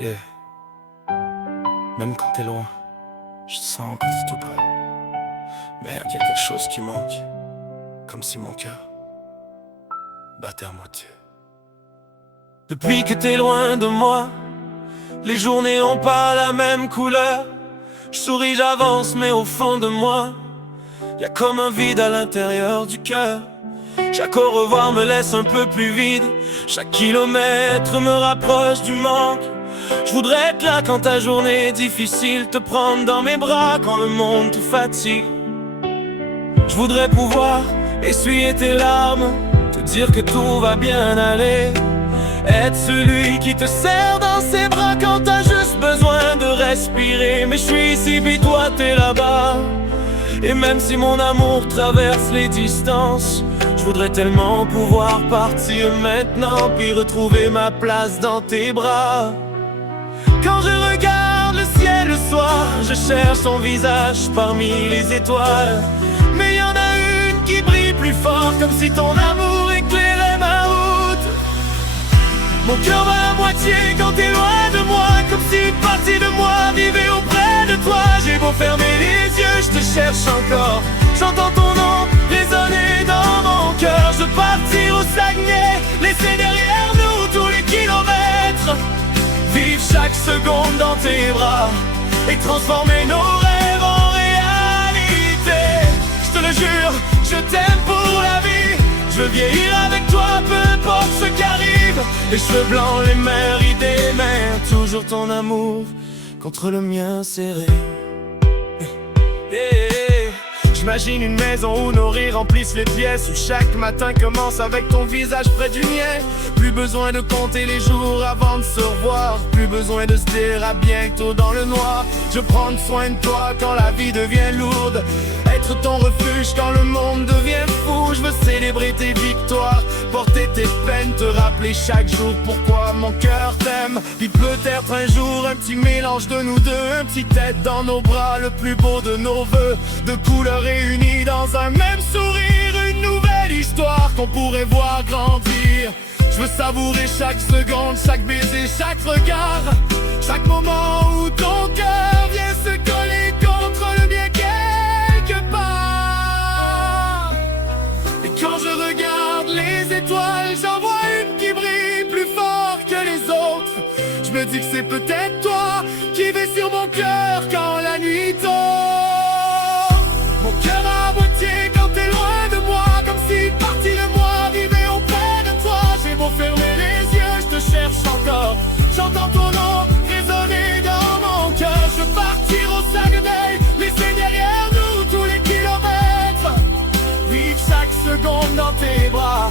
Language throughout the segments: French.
Yeah. Même quand t'es loin, je sens que t'es tout près. Merde, y'a quelque chose qui manque. Comme si mon cœur battait à moitié. Depuis que t'es loin de moi, les journées ont pas la même couleur. Je souris, j'avance, mais au fond de moi, y'a comme un vide à l'intérieur du cœur. Chaque au revoir me laisse un peu plus vide. Chaque kilomètre me rapproche du manque. Je voudrais être là quand ta journée est difficile, te prendre dans mes bras quand le monde te fatigue. Je voudrais pouvoir essuyer tes larmes, te dire que tout va bien aller, être celui qui te serre dans ses bras quand t'as juste besoin de respirer. Mais je suis ici puis toi t'es là-bas, et même si mon amour traverse les distances, je voudrais tellement pouvoir partir maintenant puis retrouver ma place dans tes bras. Quand je regarde le ciel le soir, je cherche ton visage parmi les étoiles. Mais y en a une qui brille plus fort, comme si ton amour éclairait ma route. Mon cœur bat à moitié quand t'es loin de moi, comme si une partie de moi vivait auprès de toi. J'ai beau fermer les yeux, je te cherche encore. J'entends ton nom résonner dans mon cœur. Je veux partir au Saguenay, laisser derrière nous tous les kilomètres, vivre chaque seconde dans tes bras et transformer nos rêves en réalité. Je te le jure, je t'aime pour la vie. Je veux vieillir avec toi, peu importe ce qu'arrive. Les cheveux blancs, les mains ridées, mais toujours ton amour contre le mien serré. J'imagine une maison où nos rires remplissent les pièces, où chaque matin commence avec ton visage près du mien. Plus besoin de compter les jours avant de se revoir, plus besoin de se dire à bientôt dans le noir. Je prends soin de toi quand la vie devient lourde, être ton refuge quand le monde devient fou. Je veux célébrer tes victoires, porter tes peines, te rappeler chaque jour pourquoi mon cœur t'aime. Puis peut-être un jour un petit mélange de nous deux, un petit tête dans nos bras, le plus beau de nos vœux, de couleurs réunis dans un même sourire, une nouvelle histoire qu'on pourrait voir grandir. Je veux savourer chaque seconde, chaque baiser, chaque regard, chaque moment où ton cœur vient se coller contre le mien quelque part. Et quand je regarde les étoiles, j'en vois une qui brille plus fort que les autres. Je me dis que c'est peut-être toi qui vais sur mon cœur quand la nuit tombe. Mon cœur à moitié quand t'es loin de moi, comme si une partie de moi vivait auprès de toi. J'ai beau fermer les yeux, je te cherche encore. J'entends ton nom résonner dans mon cœur. Je veux partir au Saguenay, laisser derrière nous tous les kilomètres, vivre chaque seconde dans tes bras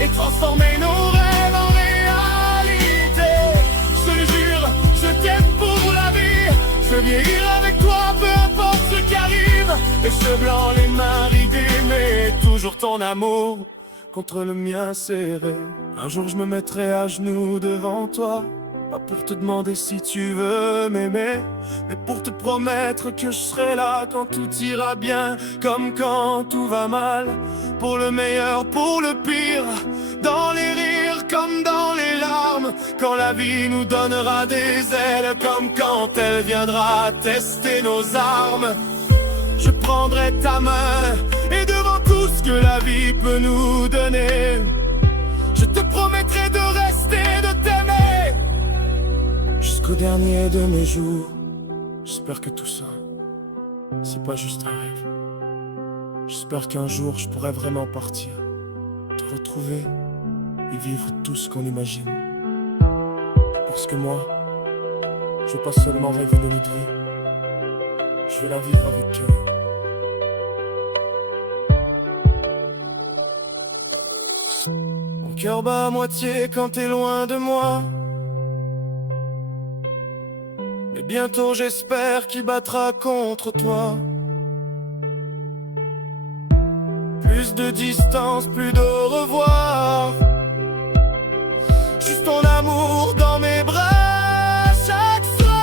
et transformer nos rêves en réalité. Je te le jure, je t'aime pour la vie. Je veux vieillir avec toi, peu importe ce qui arrive. Les cheveux blancs, les mains ridées, mais toujours ton amour contre le mien serré. Un jour je me mettrai à genoux devant toi, pas pour te demander si tu veux m'aimer, mais pour te promettre que je serai là quand tout ira bien, comme quand tout va mal. Pour le meilleur, pour le pire, dans les rires comme dans les larmes, quand la vie nous donnera des ailes, comme quand elle viendra tester nos armes. Je prendrai ta main et devant tout ce que la vie peut nous donner, je te promettrai de rester, de t'aimer jusqu'au dernier de mes jours. J'espère que tout ça, c'est pas juste un rêve. J'espère qu'un jour je pourrai vraiment partir, te retrouver et vivre tout ce qu'on imagine. Parce que moi, je veux pas seulement rêver de notre vie, je veux la vivre avec eux. Mon cœur bat à moitié quand t'es loin de moi, mais bientôt j'espère qu'il battra contre toi. Plus de distance, plus de au revoir, juste ton amour dans mes bras chaque soir.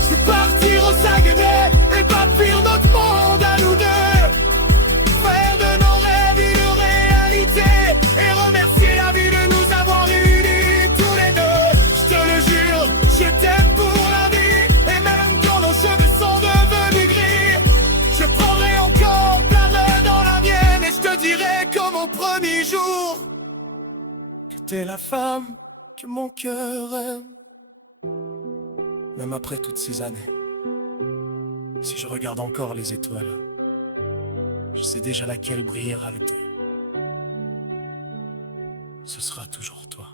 Je veux partir au Saguenay et bâtir notre monde à nous deux, faire de nos rêves une réalité et remercier la vie de nous avoir réunis tous les deux. jours que t'es la femme que mon cœur aime. Même après toutes ces années, si je regarde encore les étoiles, je sais déjà laquelle brillera le plus. Ce sera toujours toi.